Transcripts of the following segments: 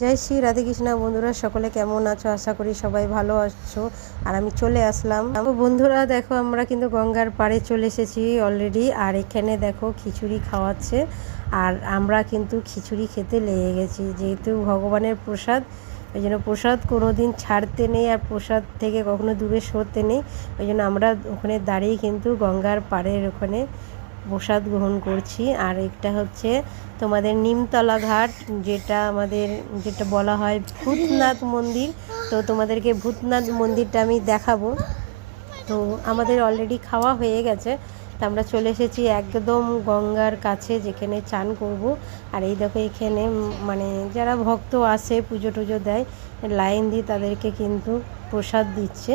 জয় শ্রী রাধে কৃষ্ণা বন্ধুরা, সকলে কেমন আছো? আশা করি সবাই ভালো আছো। আর আমি চলে আসলাম। বন্ধুরা, দেখো, আমরা কিন্তু গঙ্গার পাড়ে চলে এসেছি অলরেডি আর এখানে দেখো, খিচুড়ি খাওয়াচ্ছে। আর আমরা কিন্তু খিচুড়ি খেতে লেগে গেছি। যেহেতু ভগবানের প্রসাদ, ওই জন্য প্রসাদ কোনো দিন ছাড়তে নেই আর প্রসাদ থেকে কখনো দূরে সরতে নেই। ওই জন্য আমরা ওখানে দাঁড়িয়ে কিন্তু গঙ্গার পাড়ের ওখানে প্রসাদ গ্রহণ করছি। আর একটা হচ্ছে তোমাদের নিমতলা ঘাট, যেটা আমাদের, যেটা বলা হয় ভূতনাথ মন্দির। তো তোমাদেরকে ভূতনাথ মন্দিরটা আমি দেখাবো। তো আমাদের অলরেডি খাওয়া হয়ে গেছে। তো আমরা চলে এসেছি একদম গঙ্গার কাছে যেখানে চান করব। আর এই দেখো এখানে মানে যারা ভক্ত আসে, পুজো টুজো দেয়, লাইন দিয়ে তাদেরকে কিন্তু প্রসাদ দিচ্ছে।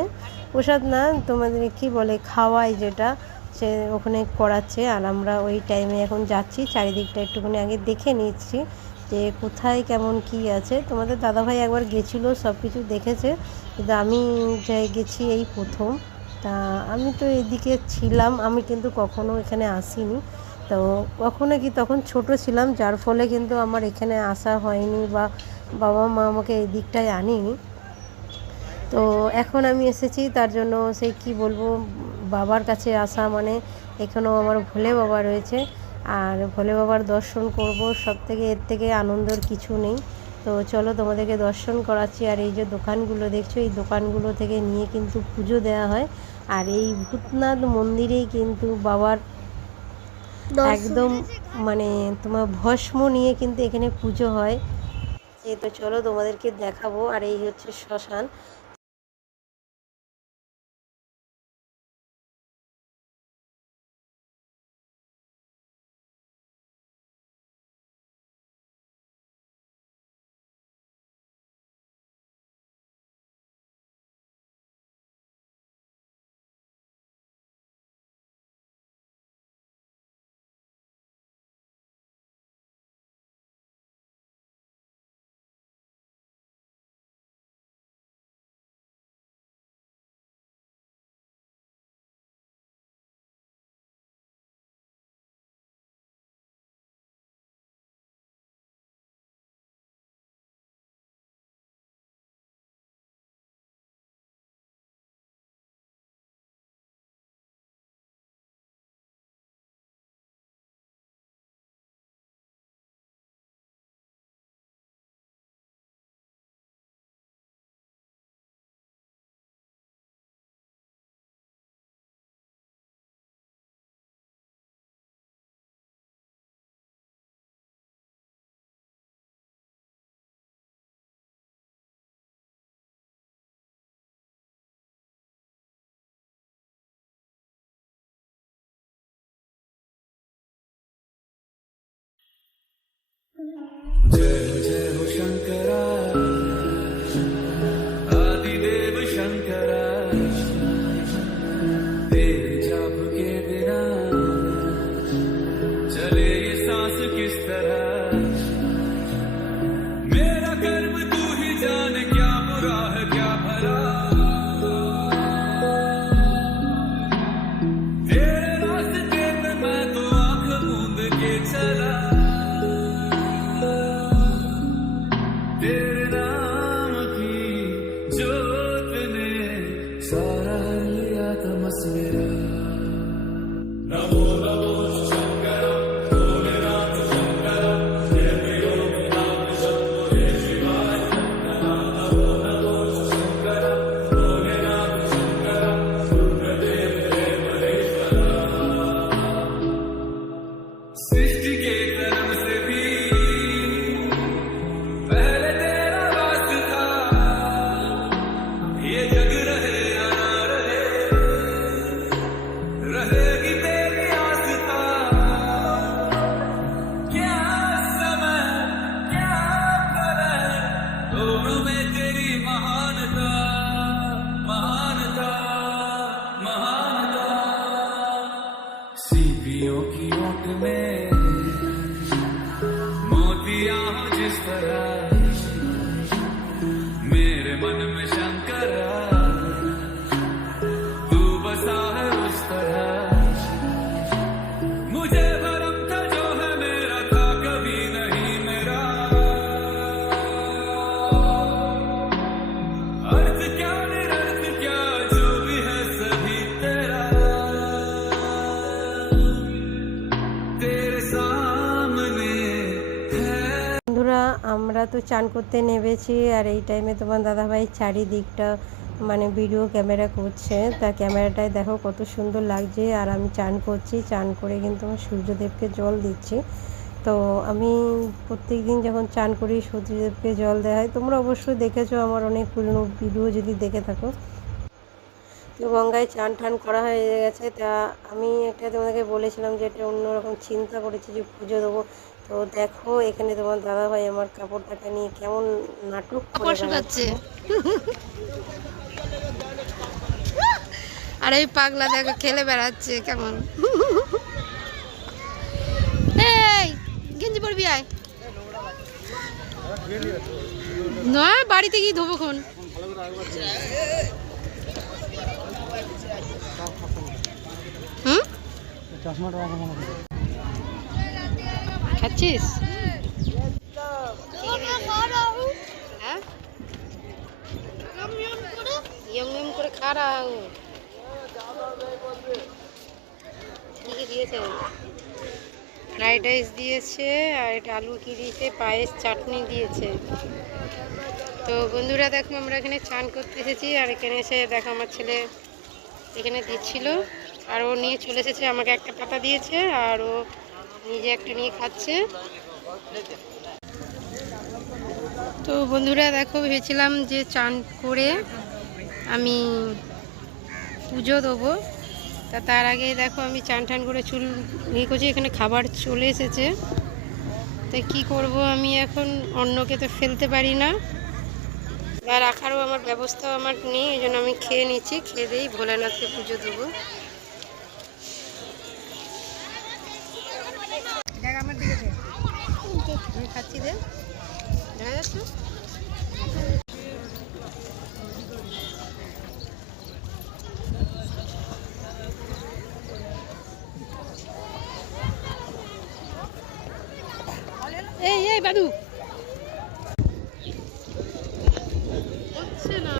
প্রসাদ না তোমাদের কি বলে, খাওয়াই যেটা। সে ওখানে করাচ্ছে আর আমরা ওই টাইমে এখন যাচ্ছি। চারিদিকটা একটুখানি আগে দেখে নিচ্ছি যে কোথায় কেমন কি আছে। তোমাদের দাদাভাই একবার গেছিল সব কিছু দেখেছে। কিন্তু আমি যাই গেছি এই প্রথম। তা আমি তো এদিকে ছিলাম, আমি কিন্তু কখনো এখানে আসিনি। তো কখনো কি তখন ছোট ছিলাম, যার ফলে কিন্তু আমার এখানে আসা হয়নি বা বাবা মা আমাকে এই দিকটায় আনিনি। তো এখন আমি এসেছি তার জন্য সেই কি বলব বাবার কাছে আসা মানে এখানেও আমার ভোলে বাবা রয়েছে। আর ভোলে বাবার দর্শন করব সব থেকে এর থেকে আনন্দর কিছু নেই। তো চলো তোমাদেরকে দর্শন করাচ্ছি আর এই যে দোকানগুলো দেখছ এই দোকানগুলো থেকে নিয়ে কিন্তু পুজো দেওয়া হয়। আর এই ভূতনাথ মন্দিরেই কিন্তু বাবার একদম মানে তোমার ভস্ম নিয়ে কিন্তু এখানে পুজো হয়। তো চলো তোমাদেরকে দেখাবো আর এই হচ্ছে শ্মশান। Yeah. Sim. सीपियों की ओट में मोतिया जिस तरह আমরা তো চান করতে নেমেছি আর এই টাইমে তোমার দাদাভাই চারিদিকটা মানে ভিডিও ক্যামেরা করছে। তা ক্যামেরাটায় দেখো কত সুন্দর লাগছে আর আমি চান করছি, চান করে কিন্তু আমার সূর্যদেবকে জল দিচ্ছি। তো আমি প্রত্যেক দিন যখন চান করি সূর্যদেবকে জল দেওয়া হয়, তোমরা অবশ্যই দেখেছ আমার অনেক পুরনো ভিডিও যদি দেখে থাকো। তো গঙ্গায় চান টান করা হয়ে গেছে। তা আমি একটা তোমাদেরকে বলেছিলাম যে এটা অন্যরকম চিন্তা করেছি যে পুজো দেবো। তো দেখো এখানে তোমার দাদা ভাই আমার কাপড়টাকে নিয়ে কেমন নাটক করে আর এই পাগলা দেখো খেলে বেড়াচ্ছে কেমন? এই গেঞ্জি পরবি আয়। নয় বাড়িতে গিয়ে ধোবো খন হুম? খাচ্ছিস? হ্যাঁ? করে দিয়েছে ফ্রাইড রাইস দিয়েছে আর এটা আলু কি দিয়েছে পায়েস, চাটনি দিয়েছে। তো বন্ধুরা, দেখো, আমরা এখানে চান করতে এসেছি আর এখানে এসে দেখো, আমার ছেলে এখানে দিচ্ছিল। আর ও নিয়ে চলে এসেছে, আমাকে একটা পাতা দিয়েছে আর ও নিজে একটা নিয়ে খাচ্ছে। তো বন্ধুরা, দেখো, ভেবেছিলাম যে চান করে আমি পুজো দেবো। তা তার আগে দেখো, আমি চান টান করে চুল ইয়ে করছি, এখানে খাবার চলে এসেছে। তো কি করব আমি এখন? অন্যকে তো ফেলতে পারি না। বা রাখারও আমার ব্যবস্থাও আমার নেই, এই জন্য আমি খেয়ে নিচ্ছি। খেয়ে দিয়েই ভোলানাথকে পুজো দেবো দেখ আমার দিকে দে। আমি খাচ্ছি দে দেখা যাচ্ছে এই এই বাদু হচ্ছে না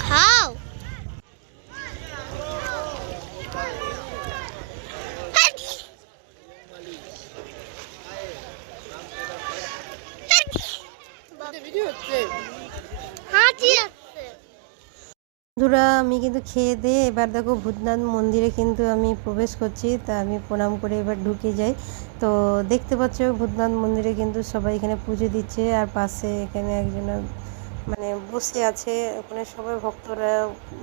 খাও ভিডিও হচ্ছে হাঁচি আসছে বন্ধুরা আমি কিন্তু খেয়ে দিয়ে এবার দেখো ভূতনাথ মন্দিরে কিন্তু আমি প্রবেশ করছি, তা আমি প্রণাম করে এবার ঢুকে যাই। তো দেখতে পাচ্ছ ভূতনাথ মন্দিরে কিন্তু সবাই এখানে পুজো দিচ্ছে, আর পাশে এখানে একজন মানে বসে আছে, ওখানে সবাই ভক্তরা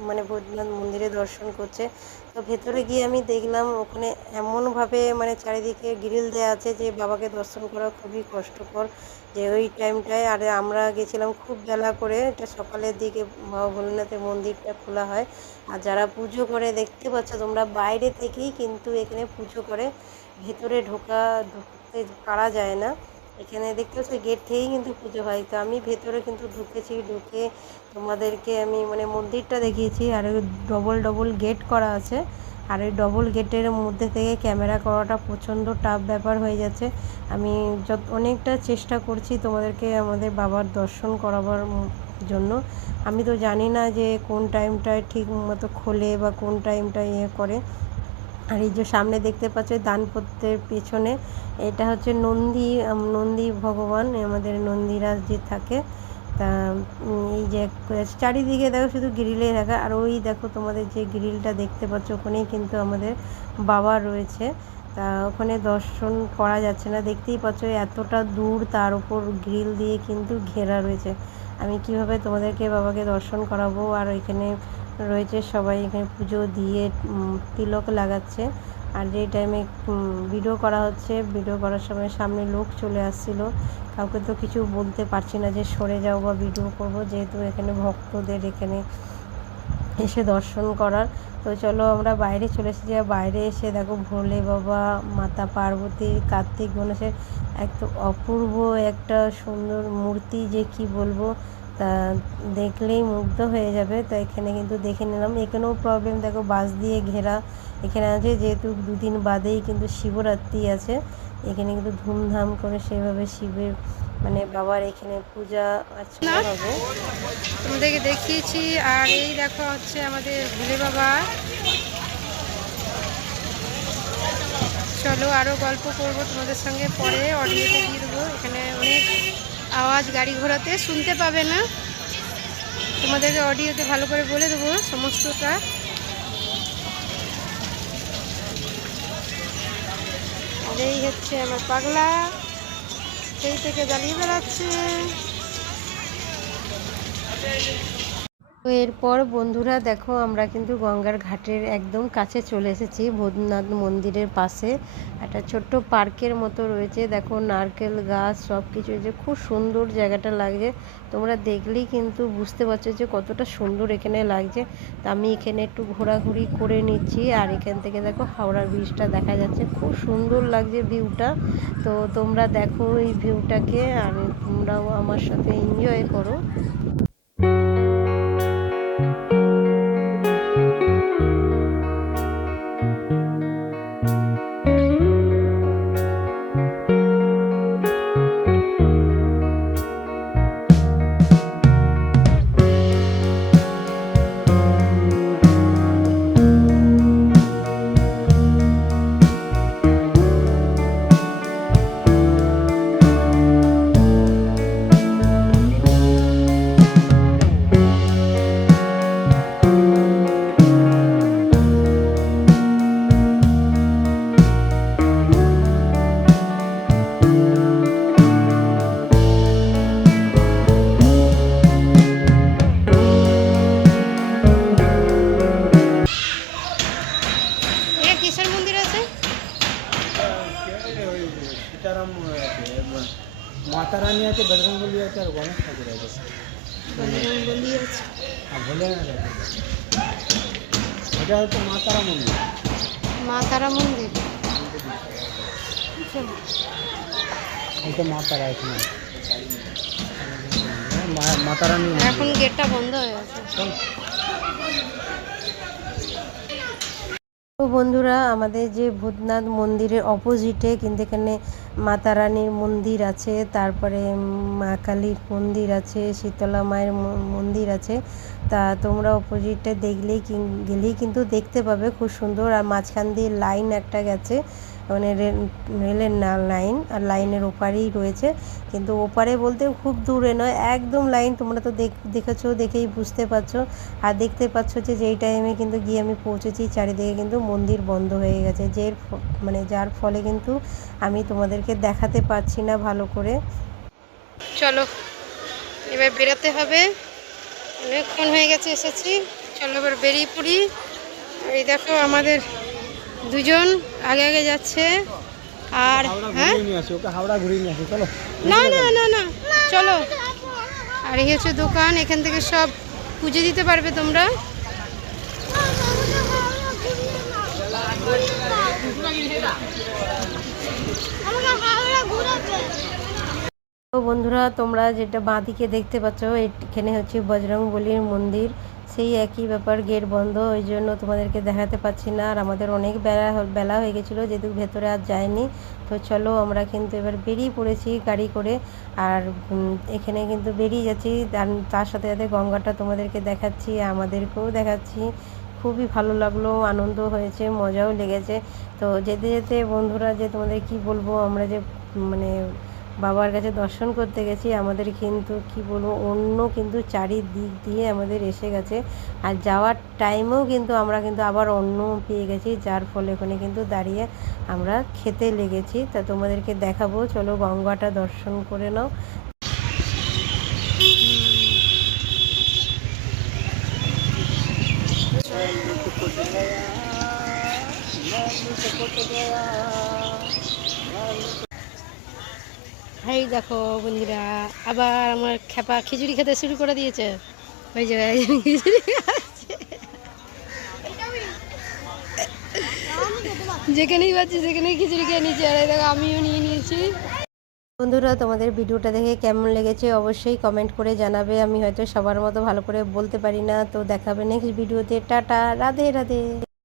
মানে ভূতনাথ মন্দিরে দর্শন করছে। তো ভেতরে গিয়ে আমি দেখলাম ওখানে এমনভাবে মানে চারিদিকে গ্রিল দেওয়া আছে যে বাবাকে দর্শন করা খুবই কষ্টকর। যে ওই টাইমটায় আর আমরা গেছিলাম খুব বেলা করে। এটা সকালের দিকে বাবা ভোলেনাথের মন্দিরটা খোলা হয়। আর যারা পুজো করে, দেখতে পাচ্ছ তোমরা বাইরে থেকেই কিন্তু এখানে পুজো করে। ভেতরে ঢোকা, ঢুকতে পারা যায় না। এখানে দেখতে পাচ্ছ গেট থেকেই কিন্তু পুজো হয়। তো আমি ভেতরে কিন্তু ঢুকেছি, ঢুকে তোমাদেরকে আমি মানে মন্দিরটা দেখিয়েছি। আর ডবল ডবল গেট করা আছে। আর ওই ডবল গেটের মধ্যে থেকে ক্যামেরা করাটা প্রচণ্ড টাফ ব্যাপার হয়ে যাচ্ছে। আমি যত, অনেকটা চেষ্টা করছি তোমাদেরকে আমাদের বাবার দর্শন করাবার জন্য। আমি তো জানি না যে কোন টাইমটায় ঠিক মতো খোলে বা কোন টাইমটা ইয়ে করে। আর এই যে সামনে দেখতে পাচ্ছ দানপত্যের পেছনে, এটা হচ্ছে নন্দী নন্দী ভগবান, আমাদের নন্দীরাজ যে থাকে। তা এই যে, চারিদিকে দেখো শুধু গ্রিলে থাকা আর ওই দেখো তোমাদের যে গ্রিলটা দেখতে পাচ্ছ, ওখানেই কিন্তু আমাদের বাবা রয়েছে। তা ওখানে দর্শন করা যাচ্ছে না, দেখতেই পাচ্ছ এতটা দূর তার উপর গ্রিল দিয়ে কিন্তু ঘেরা রয়েছে। আমি কীভাবে তোমাদেরকে বাবাকে দর্শন করাবো, আর এখানে রয়েছে সবাই, এখানে পুজো দিয়ে তিলক লাগাচ্ছে। আর যে টাইমে ভিডিও করা হচ্ছে ভিডিও করার সময় সামনে লোক চলে আসছিল। কাউকে তো কিছু বলতে পারছি না যে সরে যাও বা ভিডিও করব, যেহেতু এখানে ভক্তদের এখানে এসে দর্শন করার। তো চলো আমরা বাইরে চলে এসেছি আর বাইরে এসে দেখো ভোলে বাবা, মাতা পার্বতী, কার্তিক, গণেশের একদম অপূর্ব একটা সুন্দর মূর্তি যে কি বলব, তা দেখলেই মুগ্ধ হয়ে যাবে। তো এখানে কিন্তু দেখে নিলাম, এখানেও প্রবলেম দেখো বাস দিয়ে ঘেরা এখানে আছে, যেহেতু দুদিন বাদেই কিন্তু শিবরাত্রি আছে। এখানে কিন্তু ধুমধাম করে সেভাবে শিবের মানে বাবার এখানে পূজা হবে। তোমাদেরকে দেখিয়েছি আর এই দেখো হচ্ছে আমাদের ভুলে বাবা। চলো আরও গল্প করব তোমাদের সঙ্গে পরে অডিওতে দিয়ে দেবো। এখানে অনেক আওয়াজ গাড়ি ঘোড়াতে শুনতে পাবে না। তোমাদেরকে অডিওতে ভালো করে বলে দেবো সমস্তটা। এই হচ্ছে আমার পাগলা। সেই থেকে জ্বালিয়ে বেড়াচ্ছে। তো এরপর বন্ধুরা দেখো, আমরা কিন্তু গঙ্গার ঘাটের একদম কাছে চলে এসেছি ভূতনাথ মন্দিরের পাশে। একটা ছোট্ট পার্কের মতো রয়েছে, দেখো নারকেল গাছ সব কিছু যে খুব সুন্দর জায়গাটা লাগছে। তোমরা দেখলেই কিন্তু বুঝতে পারছ যে কতটা সুন্দর এখানে লাগছে। তা আমি এখানে একটু ঘোরাঘুরি করে নিচ্ছি, আর এখান থেকে দেখো হাওড়া ব্রিজটা দেখা যাচ্ছে। খুব সুন্দর লাগছে ভিউটা তো তোমরা দেখো এই ভিউটাকে আর তোমরাও আমার সাথে এনজয় করো। এটা হচ্ছে মাতারা মন্দির। মা তারা মন্দির। চলো। এটা মাতারা এখানে। মা- মাতা রানী এখন গেটটা বন্ধ হয়ে গেছে। তো বন্ধুরা আমাদের যে ভূতনাথ মন্দিরের অপোজিটে কিন্তু এখানে মাতা রানীর মন্দির আছে, তারপরে মা কালীর মন্দির আছে, শীতলা মায়ের মন্দির আছে। তা তোমরা অপোজিটে দেখলেই গেলেই কিন্তু দেখতে পাবে, খুব সুন্দর। আর মাঝখান দিয়ে লাইন একটা গেছে। মানে রেল- রেলের না, লাইন আর লাইনের ওপারেই রয়েছে। কিন্তু ওপারে বলতে খুব দূরে নয়, একদম লাইন তোমরা তো দেখ, দেখেছ, দেখেই বুঝতে পারছ। আর দেখতে পাচ্ছ যে যেই টাইমে কিন্তু গিয়ে আমি পৌঁছেছি, চারিদিকে কিন্তু মন্দির বন্ধ হয়ে গেছে। যে মানে যার ফলে কিন্তু আমি তোমাদেরকে দেখাতে পারছি না ভালো করে। চলো, এবার বেরোতে হবে। অনেকক্ষণ হয়ে গেছে, এসেছি। চলো এবার বেরিয়ে পড়ি। এই দেখো আমাদের দুজন আগে আগে যাচ্ছে। আর হ্যাঁ? না না না না চলো। আর এই হচ্ছে দোকান এখান থেকে সব পুজো দিতে পারবে তোমরা। তো বন্ধুরা তোমরা যেটা বাঁদিকে দেখতে পাচ্ছ এখানে হচ্ছে বজরং বলির মন্দির। সেই একই ব্যাপার, গেট বন্ধ, ওই জন্য তোমাদেরকে দেখাতে পাচ্ছি না। আর আমাদের অনেক বেলা বেলা হয়ে গেছিল, যেহেতু ভেতরে আর যায়নি তো চলো আমরা কিন্তু এবার বেরিয়ে পড়েছি গাড়ি করে। আর এখানে কিন্তু বেরিয়ে যাচ্ছি। তার সাথে সাথে গঙ্গাটা তোমাদেরকে দেখাচ্ছি, আমাদেরকেও দেখাচ্ছি। খুবই ভালো লাগল, আনন্দ হয়েছে, মজাও লেগেছে। তো যেতে যেতে বন্ধুরা যে তোমাদের কি বলব, আমরা যে মানে বাবার কাছে দর্শন করতে গেছি, আমাদের কিন্তু, কি বলব, অন্য কিন্তু চারিদিক দিয়ে আমাদের এসে গেছে। আর যাওয়ার টাইমেও কিন্তু আমরা কিন্তু আবার অন্য পেয়ে গেছি, যার ফলে ওখানে কিন্তু দাঁড়িয়ে আমরা খেতে লেগেছি। তা তোমাদেরকে দেখাবো, চলো গঙ্গাটা দর্শন করে নাও। এই দেখো বন্ধুরা, আবার আমার খেপা খিচুড়ি খেতে শুরু করে দিয়েছে। ওই যে খিচুড়ি যেখানেই পাচ্ছি সেখানেই খিচুড়ি খেয়ে নিচ্ছি, আর দেখো আমিও নিয়ে নিয়েছি। বন্ধুরা, তোমাদের ভিডিওটা দেখে কেমন লেগেছে অবশ্যই কমেন্ট করে জানাবে। আমি হয়তো সবার মতো ভালো করে বলতে পারি না, তো দেখাবে নেক্সট ভিডিওতে টাটা, রাধে রাধে।